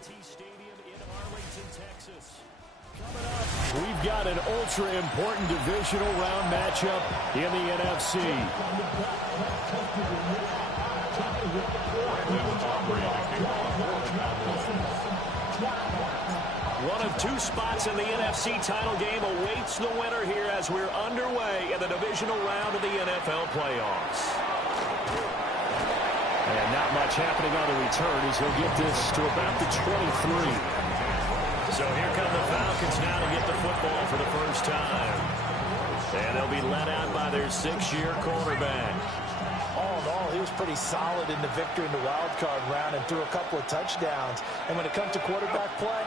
Stadium in Arlington, Texas. Coming up, we've got an ultra-important divisional round matchup in the NFC. One of two spots in the NFC title game awaits the winner here as we're underway in the divisional round of the NFL playoffs. And not much happening on the return as he'll get this to about the 23. So here come the Falcons now to get the football for the first time. And they'll be led out by their 6-year quarterback. All in all, he was pretty solid in the victory in the wild card round and threw a couple of touchdowns. And when it comes to quarterback play,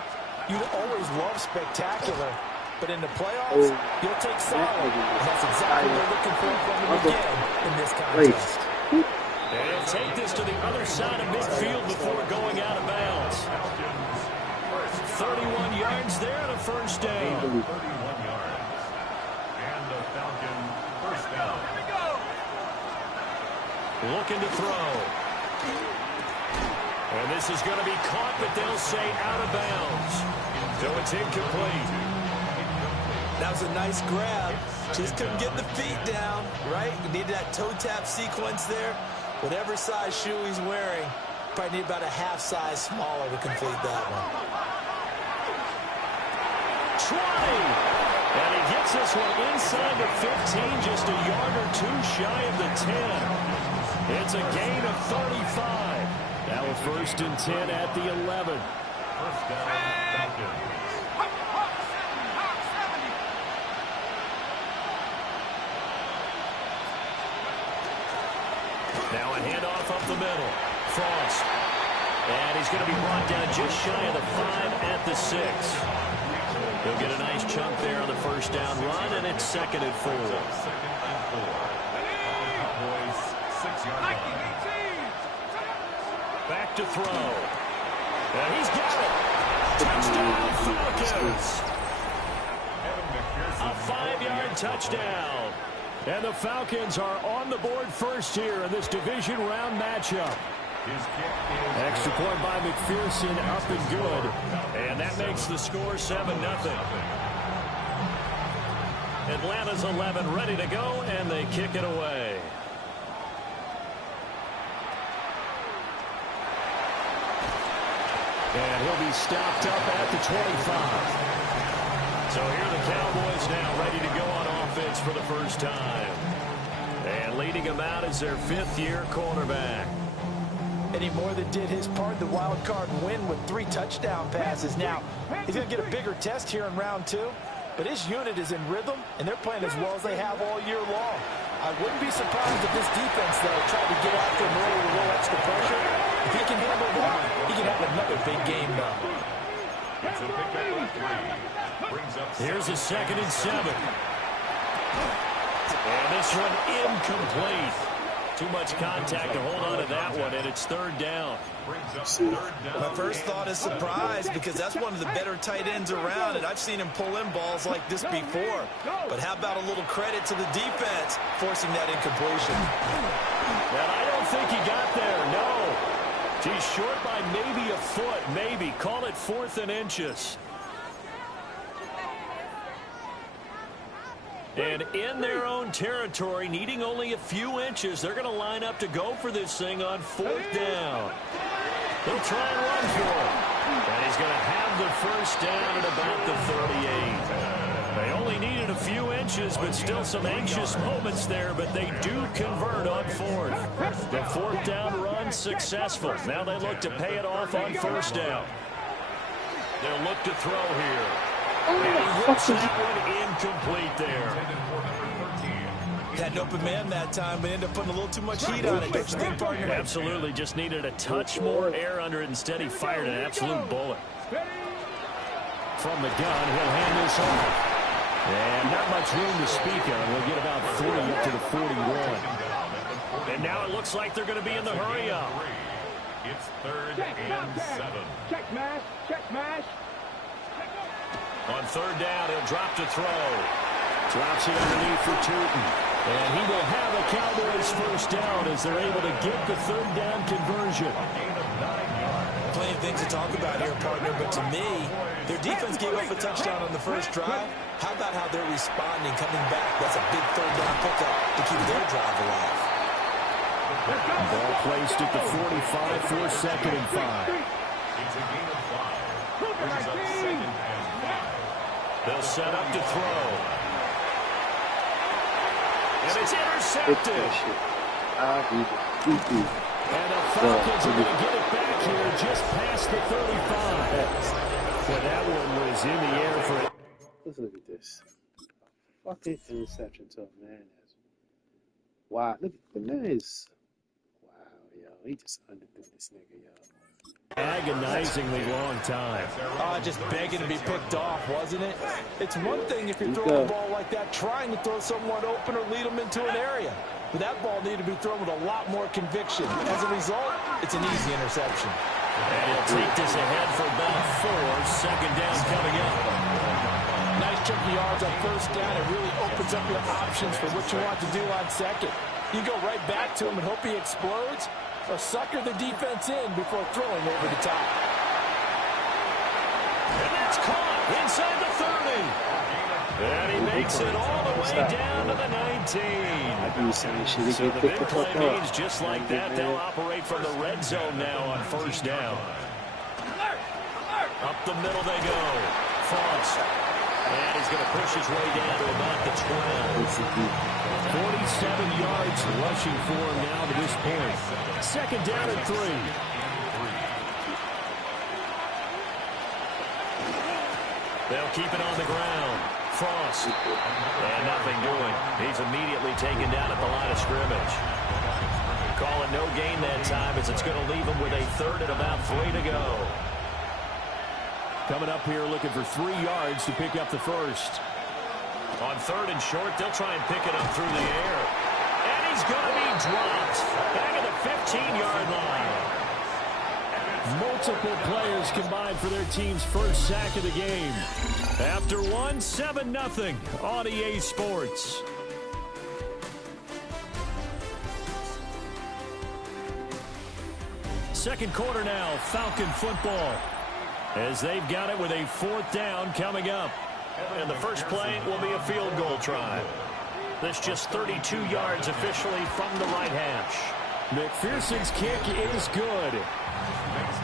you always love spectacular. But in the playoffs, you'll take solid. And that's exactly what they're looking for from him again in this contest. And he'll take this to the other side of midfield before going out of bounds. 31 yards there and a first down. 31 yards. And the Falcon first down. Here we go. Looking to throw. And this is going to be caught, but they'll say out of bounds. So it's incomplete. That was a nice grab. Just couldn't get the feet down, right? You needed that toe tap sequence there. Whatever size shoe he's wearing, probably need about a half size smaller to complete that one. 20. And he gets this one inside the 15, just a yard or two shy of the 10. It's a gain of 35. Now a 1st and 10 at the 11. First down, Falcons. Now a handoff up the middle. Frost. And he's going to be brought down just shy of the 5 at the 6. He'll get a nice chunk there on the first down run, and it's 2nd and 4. Back to throw. And he's got it. Touchdown, Falcons. A 5-yard touchdown. And the Falcons are on the board first here in this division round matchup. Extra point by McPherson, up and good. And that makes the score 7-0. Atlanta's 11 ready to go, and they kick it away. And he'll be stopped up at the 25. So here are the Cowboys now ready to go on offense for the first time. And leading them out is their 5th-year quarterback. And he more than did his part, the wild card win with 3 touchdown passes. Now, he's going to get a bigger test here in round 2, but his unit is in rhythm, and they're playing as well as they have all year long. I wouldn't be surprised if this defense, though, tried to get after him early with a little extra pressure. If he can handle that, he can have another big game, though. It's a pickup of 3. Brings up Here's a 2nd and 7. And this one incomplete. Too much contact to hold on to that one, and it's 3rd down. My first thought is surprise, because that's one of the better tight ends around, and I've seen him pull in balls like this before. But how about a little credit to the defense forcing that incompletion? And I don't think he got there, no. He's short by maybe a foot, maybe. Call it 4th and inches. And in their own territory, needing only a few inches, they're going to line up to go for this thing on 4th down. They'll try and run for it. And he's going to have the first down at about the 38. They only needed a few inches, but still some anxious moments there, but they do convert on 4th. The 4th down run successful. Now they look to pay it off on 1st down. They'll look to throw here. And he hits that one incomplete there. Had an open man that time, but ended up putting a little too much heat on it. Don't you think, partner? Absolutely. Just needed a touch more air under it. Instead, he fired an absolute bullet. From the gun, he'll hand this off. And not much room to speak of. We'll get about 40 up to the 41. And now it looks like they're going to be in the hurry-up. It's 3rd and 7. Check mash, check mash. On 3rd down, he'll drop to throw. Drops it underneath for Tootin. And he will have a Cowboys first down as they're able to get the 3rd down conversion. plenty of things to talk about here, partner, but to me, their defense gave up a touchdown on the first drive. How about how they're responding, coming back? That's a big third down pickup to keep their drive alive. Ball placed at the 45 for 2nd and 5. It's a gain of 5. Brings up 2nd and 5. They'll set up to throw. And it's intercepted. And the Falcons are going to get it back here just past the 35. Well, that one was in the air for it. Let's look at this. Fucking interception to a man. Wow, look at the man is. Wow, yo, he just underthrew this nigga, yo. Agonizingly long time. Just begging to be picked off, wasn't it? It's one thing if you're throwing a ball like that, trying to throw someone open or lead them into an area. But that ball needed to be thrown with a lot more conviction. As a result, it's an easy interception. And he'll take this ahead for about 4. 2nd down coming up. Nice chunk of yards on first down. It really opens up your options for what you want to do on second. You go right back to him and hope he explodes, or sucker the defense in before throwing over the top. And that's caught inside the 30. And he makes it all the way down to the 19. So the big play means just like that, they'll operate from the red zone now on first down. Up the middle they go. Frost. And he's going to push his way down to about the 12. 47 yards rushing for him now to this point. 2nd down and 3. They'll keep it on the ground. Frost. And nothing doing. He's immediately taken down at the line of scrimmage. Calling no gain that time as it's going to leave him with a 3rd and about 3 to go. Coming up here looking for 3 yards to pick up the first. On 3rd and short, they'll try and pick it up through the air. And he's going to be dropped. Back at the 15-yard line. Multiple players combined for their team's first sack of the game. After one, 7-0 on EA Sports. Second quarter now, Falcon football. As they've got it with a 4th down coming up. And the first play will be a field goal try. This just 32 yards officially from the right hash. McPherson's kick is good.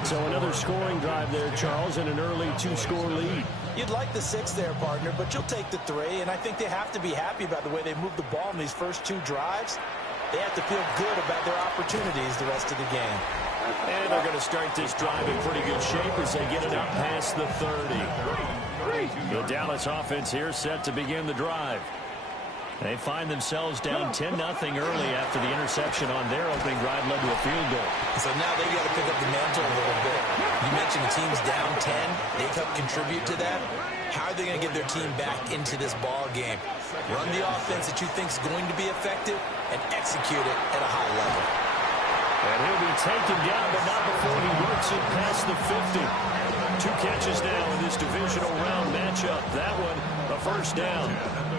So another scoring drive there, Charles, and an early 2-score lead. You'd like the 6 there, partner, but you'll take the 3, and I think they have to be happy about the way they moved the ball in these first 2 drives. They have to feel good about their opportunities the rest of the game. And they're going to start this drive in pretty good shape as they get it up past the 30. The Dallas offense here set to begin the drive. They find themselves down 10-0 early after the interception on their opening drive led to a field goal. So now they've got to pick up the mantle a little bit. You mentioned the team's down 10. They've helped contribute to that. How are they going to get their team back into this ball game? Run the offense that you think is going to be effective and execute it at a high level. And he'll be taken down, but not before he works it past the 50. 2 catches now in this divisional round matchup. That one, a first down.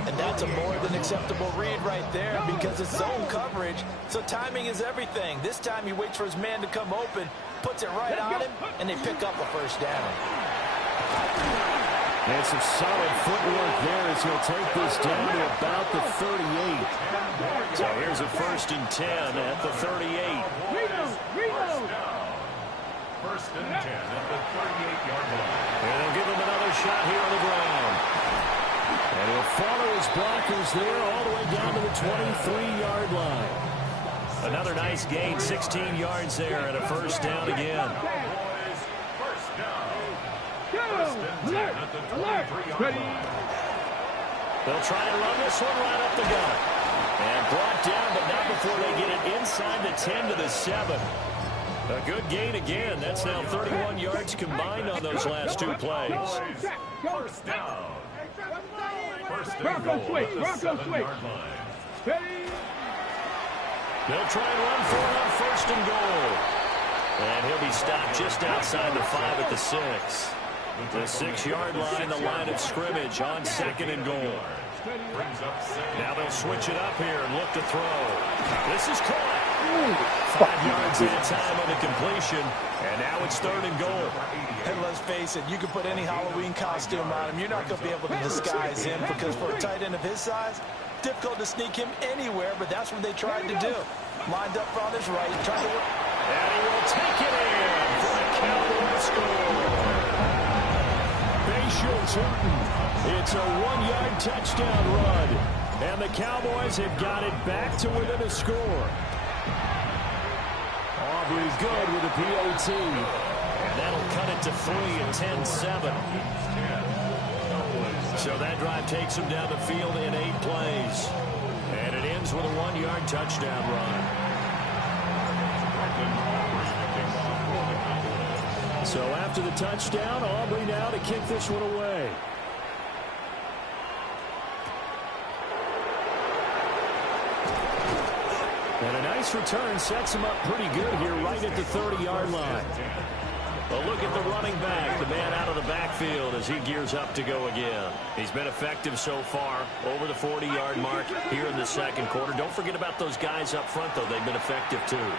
And that's a more than acceptable read right there because it's zone coverage, so timing is everything. This time he waits for his man to come open, puts it right on him, and they pick up a first down. And some solid footwork there as he'll take this down to about the 38. So here's a 1st and 10 at the 38. First and 10 at the 38-yard line. And they'll give him another shot here on the ground. And he'll follow his blockers there all the way down to the 23-yard line. Another nice gain, 16 yards there, and a first down again. First down. First and 10 at the 23-yard line. They'll try and run this one right up the gut. And brought down, but not before they get it inside the 10 to the 7. A good gain again. That's now 31 yards combined on those last 2 plays. First down. First and goal at the 7-yard line. They'll try and run for it on 1st and goal. And he'll be stopped just outside the 5 at the 6. The 6-yard line, the line of scrimmage on 2nd and goal. Brings up 2nd. Now they'll switch it up here and look to throw. This is caught. 5 yards that time on the completion, and now it's 3rd and goal. And let's face it, you can put any Halloween costume on him. You're not going to be able to disguise him because for a tight end of his size, difficult to sneak him anywhere, but that's what they tried to do. Lined up on his right, trying to work. And he will take it in for the Cowboys score. Facial Turton. It's a 1-yard touchdown run. And the Cowboys have got it back to within a score. Aubrey good with a PAT. And that'll cut it to 3 at 10-7. So that drive takes him down the field in 8 plays. And it ends with a 1-yard touchdown run. So after the touchdown, Aubrey now to kick this one away. And a nice return sets him up pretty good here right at the 30-yard line. A look at the running back, the man out of the backfield as he gears up to go again. He's been effective so far, over the 40-yard mark here in the second quarter. Don't forget about those guys up front, though. They've been effective, too.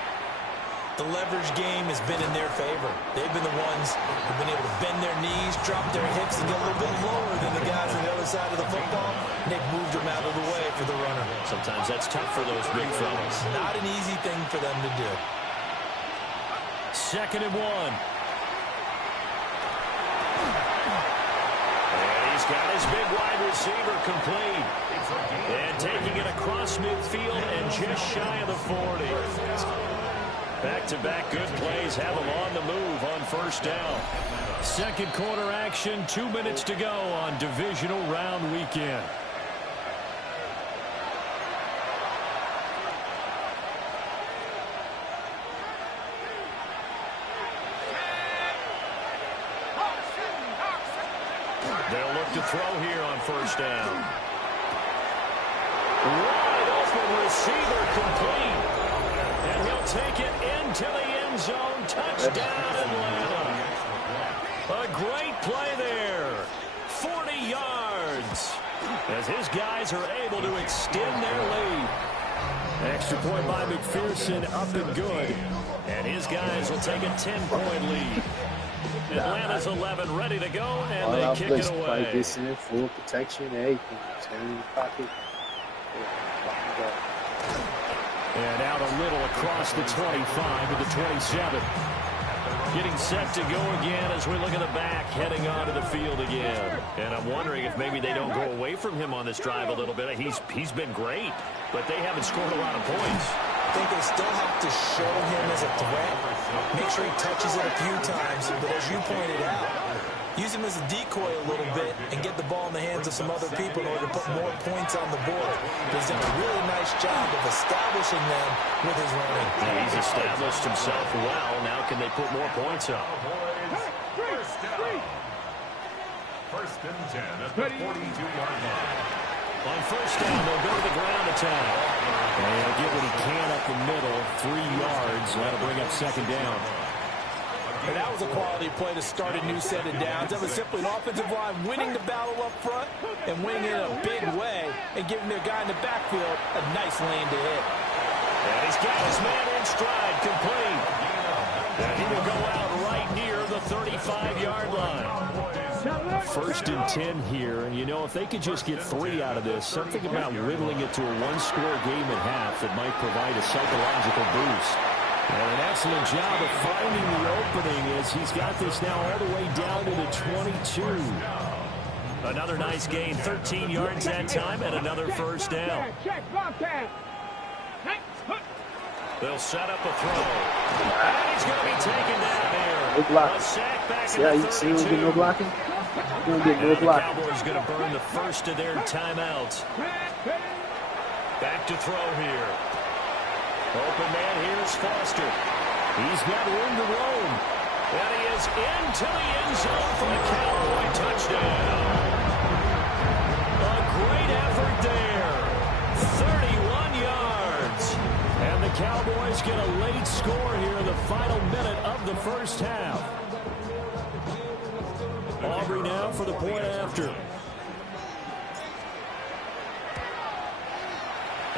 The leverage game has been in their favor. They've been the ones who've been able to bend their knees, drop their hips, and get a little bit lower than the guys on the other side of the football. And they've moved them out of the way for the runner. Sometimes that's tough for those big fellas. Not an easy thing for them to do. 2nd and 1. And he's got his big wide receiver complete. And taking it across midfield and just shy of the 40. Back-to-back good plays have him on the move on 1st down. Second quarter action, 2 minutes to go on divisional round weekend. They'll look to throw here on 1st down. Wide open receiver complete. And he'll take it into the end zone. Touchdown Atlanta. A great play there. 40 yards. As his guys are able to extend their lead. Extra point by McPherson, up and good. And his guys will take a 10-point lead. Atlanta's 11 ready to go, and they kick it away. This in full protection, turn in the pocket. And out a little across the 25 to the 27. Getting set to go again as we look at the back, heading onto the field again. And I'm wondering if maybe they don't go away from him on this drive a little bit. He's been great, but they haven't scored a lot of points. I think they still have to show him as a threat. Make sure he touches it a few times. But as you pointed out, use him as a decoy a little bit and get the ball in the hands of some other people in order to put more points on the board. He's done a really nice job of establishing them with his running. Yeah, he's established himself well. Now can they put more points up? First and 10 at the 42-yard line. On 1st down, they'll go to the ground attack. And he'll get what he can up the middle, 3 yards. That'll bring up 2nd down. And that was a quality play to start a new set of downs. That was simply an offensive line winning the battle up front and winning in a big way and giving their guy in the backfield a nice lane to hit. And he's got his man in stride, complete. And he will go out right near the 35-yard line. 1st and 10 here, and you know, if they could just get 3 out of this, something about whittling it to a 1-score game at half that might provide a psychological boost. And an excellent job of finding the opening as he's got this now all the way down to the 22. Another nice gain, 13 yards that time, and another 1st down. They'll set up a throw. And he's going to be taken down here. No blocking. A sack back See at how the you see him 32. get no blocking? He's going to get no And the blocking. Cowboys going to burn the first of their timeouts. Back to throw here. Open man here is Foster. He's got room to roam. And he is into the end zone for the Cowboy touchdown. A great effort there. 31 yards. And the Cowboys get a late score here in the final minute of the 1st half. Aubrey now for the point after.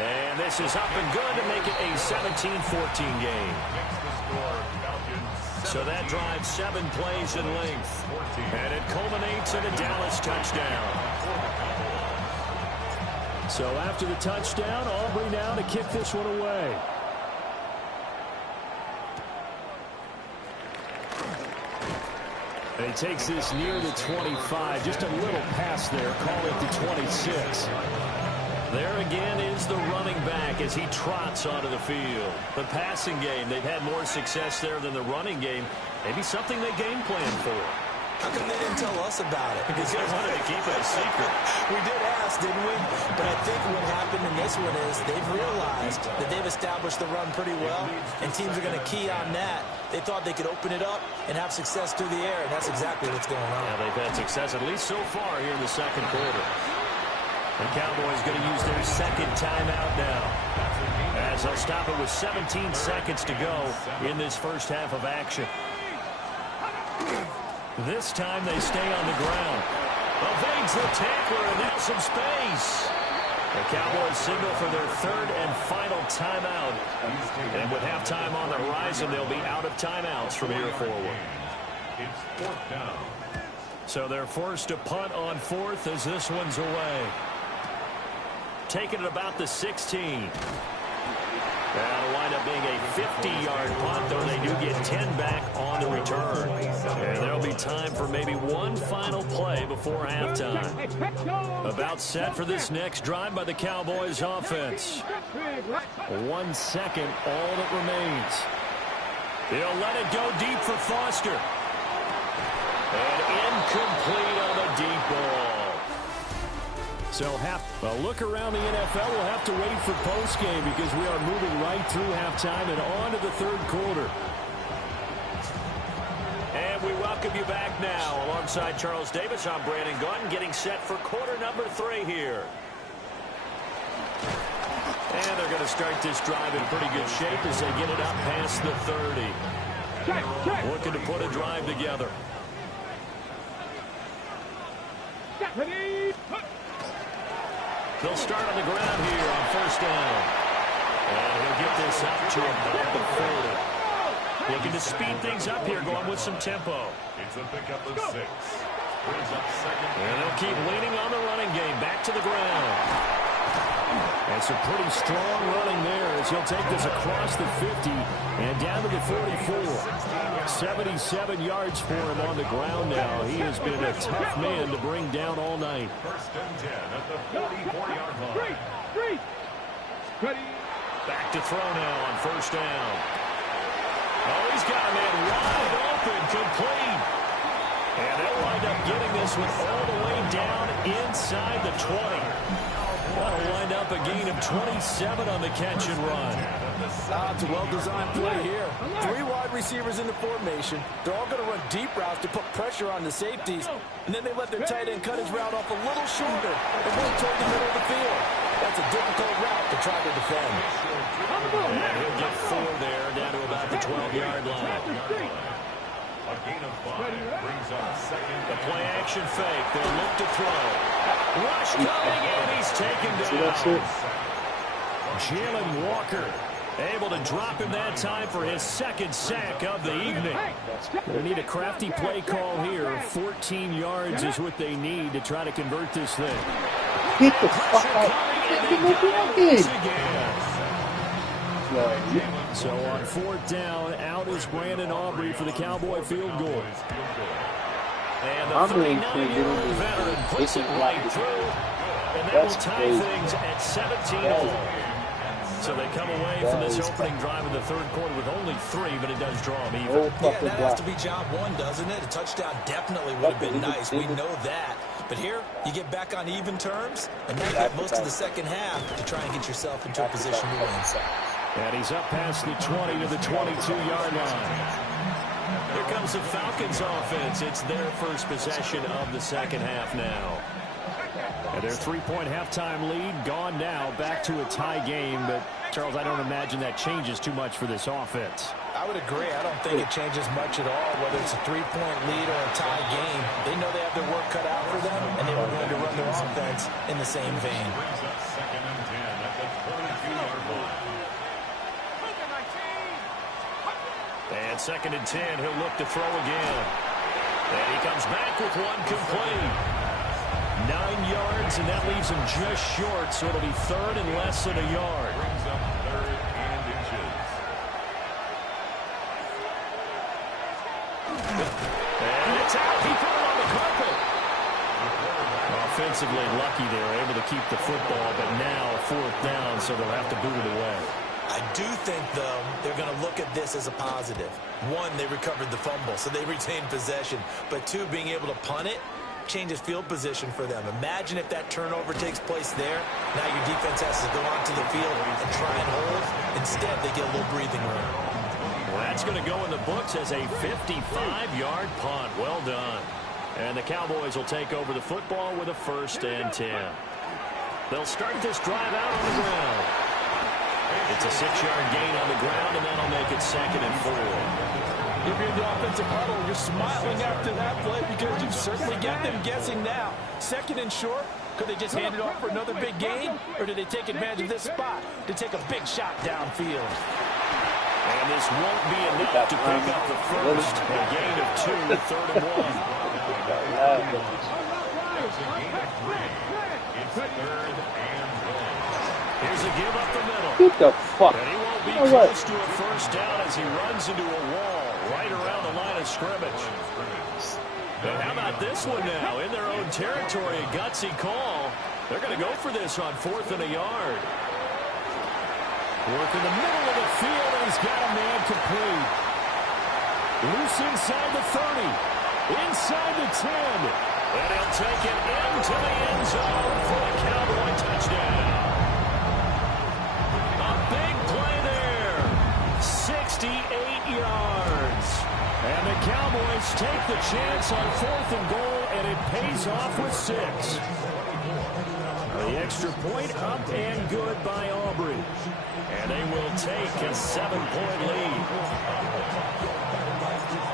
And this is up and good to make it a 17-14 game. So that drives 7 plays in length. And it culminates in a Dallas touchdown. So after the touchdown, Aubrey now to kick this one away. And he takes this near the 25. Just a little pass there. Call it the 26. There again is the running back as he trots onto the field. The passing game, they've had more success there than the running game. Maybe something they game plan for. How come they didn't tell us about it? Because they wanted to keep it a secret. We did ask, didn't we? But I think what happened in this one is they've realized that they've established the run pretty well, and teams are going to key on that. They thought they could open it up and have success through the air, and that's exactly what's going on. Yeah, they've had success at least so far here in the second quarter. The Cowboys going to use their second timeout now, as they'll stop it with 17 seconds to go in this first half of action. This time they stay on the ground. Evades the tackler, and now some space. The Cowboys signal for their third and final timeout. And with halftime on the horizon, they'll be out of timeouts from here forward. It's 4th down. So they're forced to punt on 4th as this one's away. Taking it about the 16. That'll wind up being a 50-yard punt, though they do get 10 back on the return. And there'll be time for maybe one final play before halftime. About set for this next drive by the Cowboys offense. 1 second, all that remains. They'll let it go deep for Foster. And incomplete on the deep ball. So a look around the NFL. We'll have to wait for postgame because we are moving right through halftime and on to the third quarter. And we welcome you back now. Alongside Charles Davis, I'm Brandon Gunn, getting set for quarter number 3 here. And they're going to start this drive in pretty good shape as they get it up past the 30. Looking to put a drive together. They'll start on the ground here on first down. And he'll get this up to about the 40. Looking to speed things up here, going with some tempo. It's a pickup of 6. Brings up second. And they'll keep leaning on the running game. Back to the ground. And some pretty strong running there as he'll take this across the 50 and down to the 44. 77 yards for him on the ground now. He has been a tough man to bring down all night. 1st and 10 at the 44-yard line. Back to throw now on first down. Oh, he's got a man wide open, complete. And they'll wind up getting this one all the way down inside the 20. That'll wind up a gain of 27 on the catch and run. It's a well-designed play here. 3 wide receivers in the formation. They're all going to run deep routes to put pressure on the safeties. And then they let their tight end cut his route off a little shorter and move toward the middle of the field. That's a difficult route to try to defend. And he'll get 4 there, down to about the 12-yard line. A gain of 5 brings up second. The play action fake. They'll look to throw. Rush coming in. He's taken down. Jalen Walker able to drop him that time for his 2nd sack of the evening. They need a crafty play call here. 14 yards is what they need to try to convert this thing. Get the fuck out. So on 4th down, out is Brandon Aubrey for the Cowboy field goal. And the 39-year-old veteran puts it right through. And that will tie things at 17-all. So they come away from this opening drive in the third quarter with only 3, but it does draw them even. Yeah, that has to be job 1, doesn't it? A touchdown definitely would have been nice. We know that. But here, you get back on even terms, and now you have most of the second half to try and get yourself into a position to win. And he's up past the 20 to the 22-yard line. Here comes the Falcons offense. It's their first possession of the second half now. And their 3-point halftime lead gone now, back to a tie game. But, Charles, I don't imagine that changes too much for this offense. I would agree. I don't think it changes much at all, whether it's a three-point lead or a tie game. They know they have their work cut out for them, and they were going to run their offense in the same vein. Brings up 2nd and 10 at the 32-yard line. And 2nd and 10, he'll look to throw again. And he comes back with one complete. 9 yards, and that leaves him just short, so it'll be 3rd and less than a yard. Brings up 3rd and inches. And it's out. He put it on the carpet. Offensively lucky they were able to keep the football, but now 4th down, so they'll have to boot it away. I do think, though, they're going to look at this as a positive. 1, they recovered the fumble, so they retained possession. But 2, being able to punt it changes field position for them. Imagine if that turnover takes place there. Now your defense has to go onto the field and try and hold. Instead, they get a little breathing room. Well, that's going to go in the books as a 55-yard punt. Well done. And the Cowboys will take over the football with a 1st and 10. They'll start this drive out on the ground. It's a 6-yard gain on the ground, and that'll make it 2nd and 4. If you're in the offensive huddle, you're smiling after that play because you've certainly got them guessing now. 2nd and short, could they just hand it off for another big gain, or did they take advantage of this spot to take a big shot downfield? And this won't be enough to pick up the first. A gain of 2, 3rd and 1. It's a gain of 3. It's 3rd and 1. Here's a give up the middle. What the fuck? And he won't be close to a 1st down as he runs into a wall right around the line of scrimmage. And how about this one now? In their own territory, a gutsy call. They're going to go for this on 4th and a yard. Work in the middle of the field, and he's got a man complete. Loose inside the 30. Inside the 10. And he'll take it into the end zone for a Cowboy touchdown. A big play there. 68 yards. And the Cowboys take the chance on 4th and goal, and it pays off with 6. The extra point up and good by Aubrey. And they will take a 7-point lead.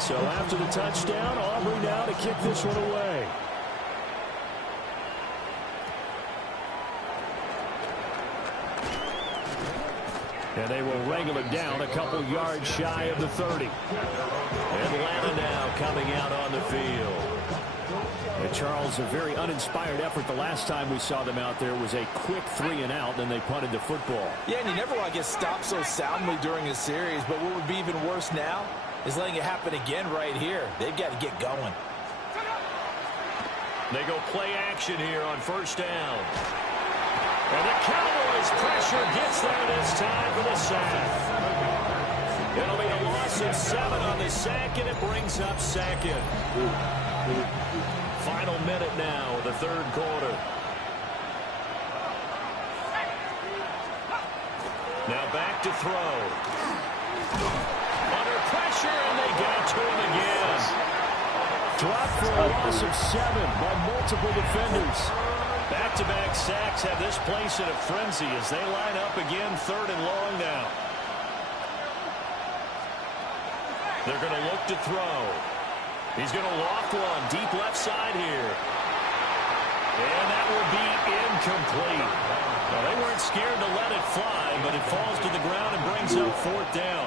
So after the touchdown, Aubrey now to kick this one away. And they will wrangle it down a couple yards shy of the 30. Atlanta now coming out on the field. And Charles, a very uninspired effort. The last time we saw them out there was a quick 3 and out, then they punted the football. Yeah, and you never want to get stopped so soundly during a series, but what would be even worse now is letting it happen again right here. They've got to get going. They go play action here on 1st down. And the Cowboys pressure gets there this time for the sack. It'll be a loss of 7 on the sack, and it brings up 2nd. Final minute now of the 3rd quarter. Now back to throw. Under pressure, and they get to him again. Dropped for a loss of 7 by multiple defenders. Back-to-back sacks have this place in a frenzy as they line up again 3rd and long now. They're going to look to throw. He's going to loft one deep left side here. And that will be incomplete. Now, they weren't scared to let it fly, but it falls to the ground and brings up 4th down.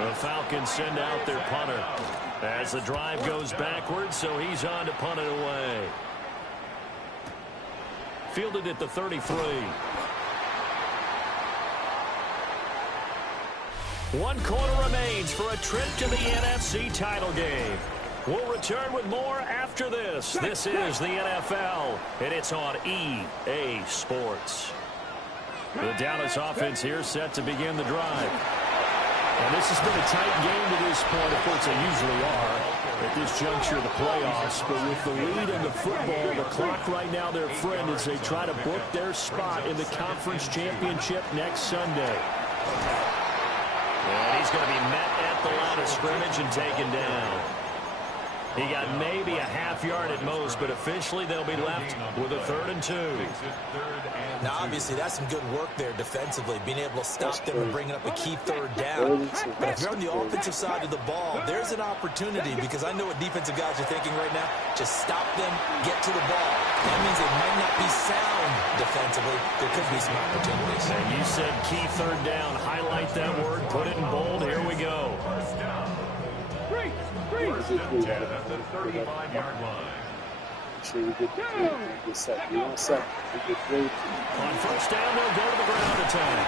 The Falcons send out their punter as the drive goes backwards, so he's on to punt it away. Fielded at the 33. 1 quarter remains for a trip to the NFC title game. We'll return with more after this. This is the NFL, and it's on EA Sports. The Dallas offense here set to begin the drive. And this has been a tight game to this point. Of course, they usually are at this juncture of the playoffs. But with the lead in the football, the clock right now their friend as they try to book their spot in the conference championship next Sunday. And he's going to be met at the line of scrimmage and taken down. He got maybe a half yard at most, but officially they'll be left with a 3rd and 2. Now, obviously, that's some good work there defensively, being able to stop them and bringing up a key 3rd down. But if you're on the offensive side of the ball, there's an opportunity, because I know what defensive guys are thinking right now. Just stop them, get to the ball. That means they might not be sound defensively. There could be some opportunities. And you said key 3rd down. Highlight that word, put it in bold. Here we go. At the 35-yard line. Sure you get set. You want set. You get great. On 1st down, they'll go to the ground attack.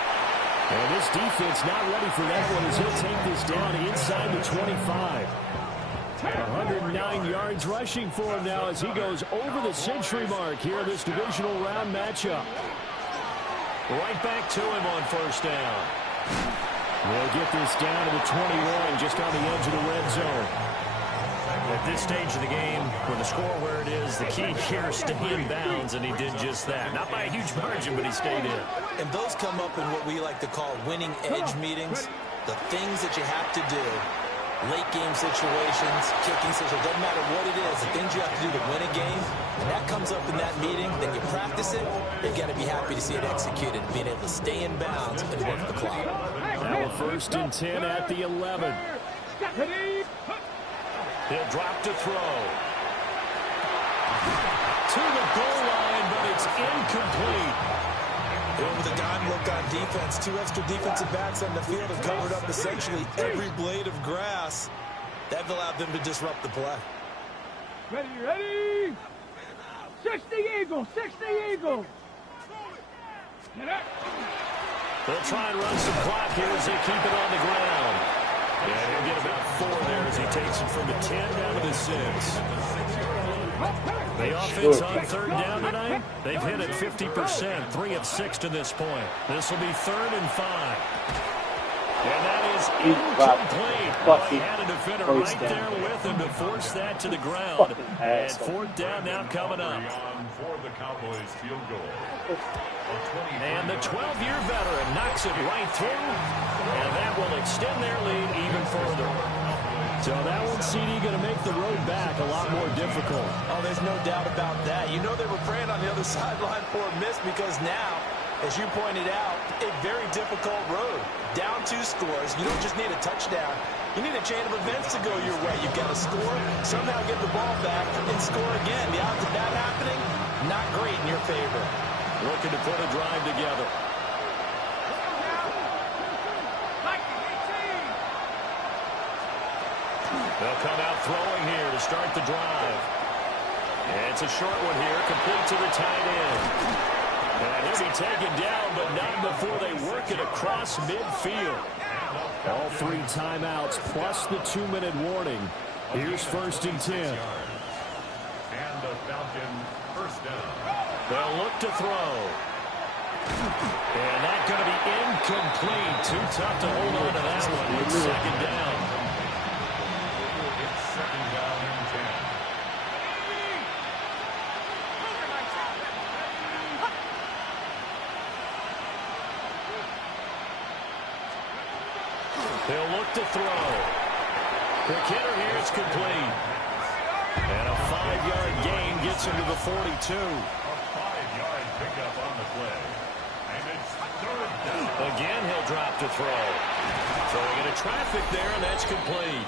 And this defense not ready for that one as he'll take this down inside the 25. 109 yards rushing for him now as he goes over the century mark here in this divisional round matchup. Right back to him on 1st down. They'll get this down to the 21, just on the edge of the red zone. At this stage of the game, with the score where it is, the key here is stay in bounds, and he did just that. Not by a huge margin, but he stayed in. And those come up in what we like to call winning edge meetings. The things that you have to do, late game situations, kicking situations, doesn't matter what it is, the things you have to do to win a game, and that comes up in that meeting, then you practice it, you've got to be happy to see it executed, being able to stay in bounds and work the clock. Now a 1st and 10 at the 11. He'll drop to throw. To the goal line, but it's incomplete. With a dime look on defense, 2 extra defensive backs on the field have covered up essentially every blade of grass. That allowed them to disrupt the play. Ready. 60 Eagle. They'll try and run some clock here as they keep it on the ground. Yeah, he'll get about 4 there as he takes it from the 10 down to the 6. The offense on 3rd down tonight, they've hit it 50%, 3 of 6 to this point. This will be 3rd and 5. And that is incomplete. He had a defender right there with him to force that to the ground. And 4th down now coming up. For the Cowboys field goal. And the 12-year veteran knocks it right through. And that will extend their lead even further. So that one, CD, going to make the road back a lot more difficult. Oh, there's no doubt about that. You know they were praying on the other sideline for a miss, because now, as you pointed out, a very difficult road. Down 2 scores. You don't just need a touchdown. You need a chain of events to go your way. You've got to score, somehow get the ball back, and score again. The odds of that happening, not great in your favor. Looking to put a drive together. They'll come out throwing here to start the drive. And it's a short one here, complete to the tight end. And he'll be taken down, but not before they work it across midfield. All 3 timeouts plus the 2-minute warning. Here's 1st and 10. And the Falcons 1st down. They'll look to throw. And that's going to be incomplete. Too tough to hold on to that one. It's 2nd down. It's 2nd down and 10. They'll look to throw. The kidder here is complete. And a 5-yard gain gets him to the 42. A 5-yard pickup on the play. And it's 3rd down. Again, he'll drop to throw. Throwing into traffic there, and that's complete.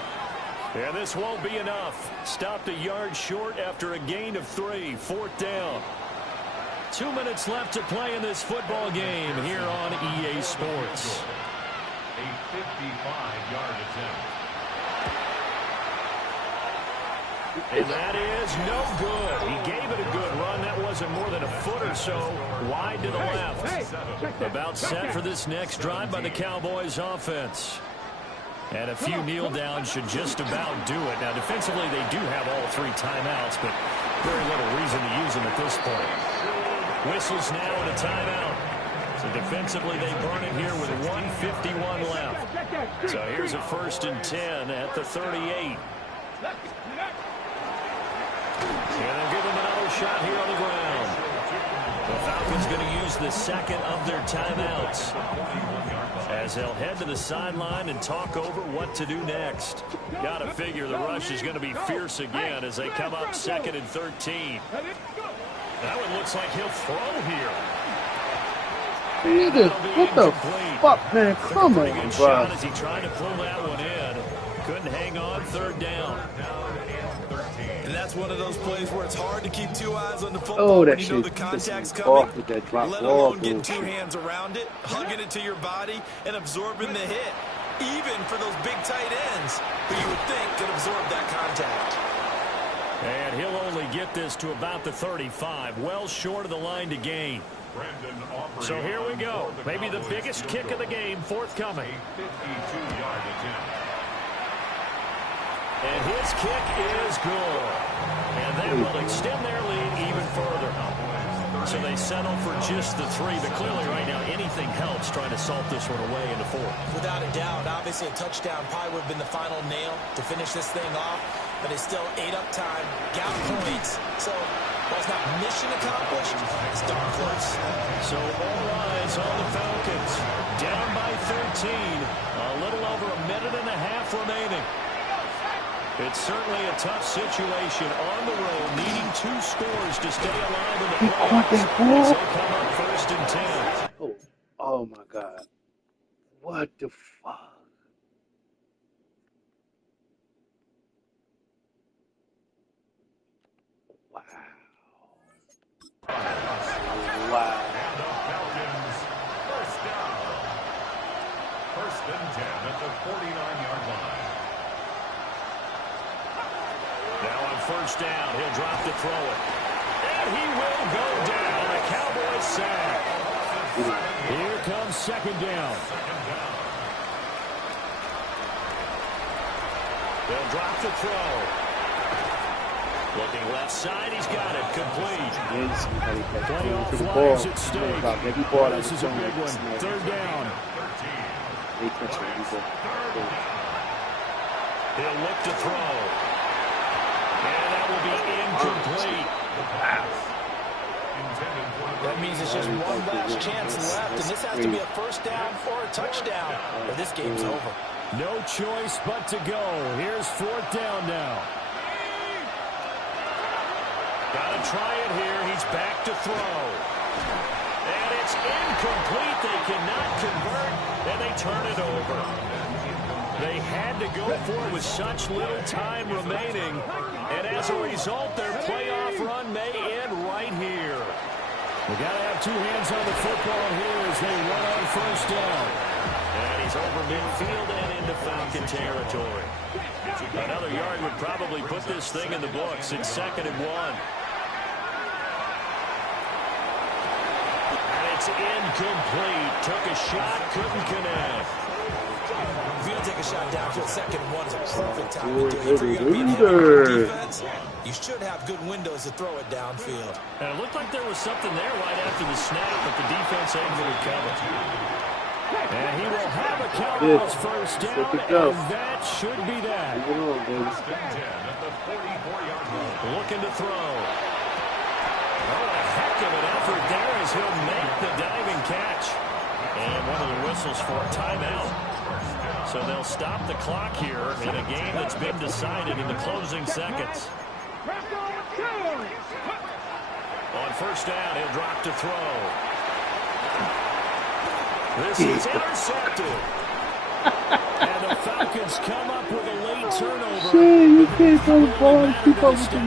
And this won't be enough. Stopped a yard short after a gain of 3. 4th down. 2 minutes left to play in this football game here on EA Sports. A 55-yard attempt. And that is no good. He gave it a good run. That wasn't more than a foot or so wide to the left. About set for this next drive by the Cowboys offense. And a few kneel downs should just about do it. Now, defensively, they do have all 3 timeouts, but very little reason to use them at this point. Whistles now and a timeout. So defensively, they burn it here with 1:51 left. So here's a 1st and 10 at the 38. And they'll give him another shot here on the ground. The Falcons going to use the second of their timeouts as they'll head to the sideline and talk over what to do next. Got to figure the rush is going to be fierce again as they come up 2nd and 13. That one looks like he'll throw here. What the fuck, man? Come on, bro. Shot as he tried to pull that one in. Couldn't hang on, 3rd down. And that's one of those plays where it's hard to keep two eyes on the football Oh, that when you know the shit contact's pisses me coming, off with that drop let ball alone getting two bullshit. hands around it, hugging it to your body, and absorbing the hit, even for those big tight ends who you would think could absorb that contact. And he'll only get this to about the 35, well short of the line to gain. So here we go. Maybe the biggest kick of the game forthcoming. 52-yard attempt. And his kick is good. And that will extend their lead even further. So they settle for just the 3. But clearly right now anything helps trying to salt this one away in the 4th. Without a doubt, obviously a touchdown probably would have been the final nail to finish this thing off. But it's still ate up time, got points. So while it's not mission accomplished, it's darn close. So all eyes on the Falcons. Down by 13. A little over a minute and a half remaining. It's certainly a tough situation on the road, needing 2 scores to stay alive in the playoffs as they come up 1st and 10. Oh my God. What the fuck? Wow. Wow. And the Falcons, 1st down. 1st and 10 at the 49-yard line. Now on 1st down, he'll drop to throw it. And he will go down. A Cowboys sack. Here comes 2nd down. They'll drop to throw. Looking left side, he's got it. Complete. Playoff flags at stake. This is a big one. 3rd down. He'll look to throw. And that will be incomplete. That means it's just one last chance left, and this has to be a 1st down or a touchdown, or this game's over. No choice but to go. Here's 4th down now. Got to try it here. He's back to throw. And it's incomplete. They cannot convert, and they turn it over. They had to go for it with such little time remaining. And as a result, their playoff run may end right here. We got to have 2 hands on the football here as they run on 1st down. And he's over midfield and into Falcon territory. Another yard would probably put this thing in the books. It's 2nd and 1. And it's incomplete. Took a shot, couldn't connect. If you're going to take a shot downfield, 2nd and 1 is a perfect time to do it. If you're going to be in heavy defense, you should have good windows to throw it downfield. And it looked like there was something there right after the snap, but the defense able to recover. And he will have a Cowboys 1st down, and that should be that. Looking to throw. Oh, a heck of an effort there as he'll make the diving catch. And one of the whistles for a timeout. So they'll stop the clock here in a game that's been decided in the closing seconds. On 1st down, he'll drop to throw. This is intercepted. And the Falcons come up with a late turnover. Shit, you can't throw the ball and keep up with the